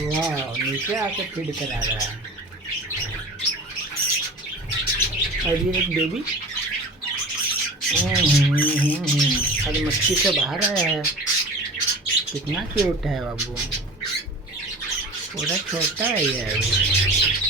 वाह, नीचे आके फीड करा रहा है। और ये एक बेबी अरे मच्छी से बाहर आया है। कितना क्यूट है बाबू, पूरा छोटा है ये अभी।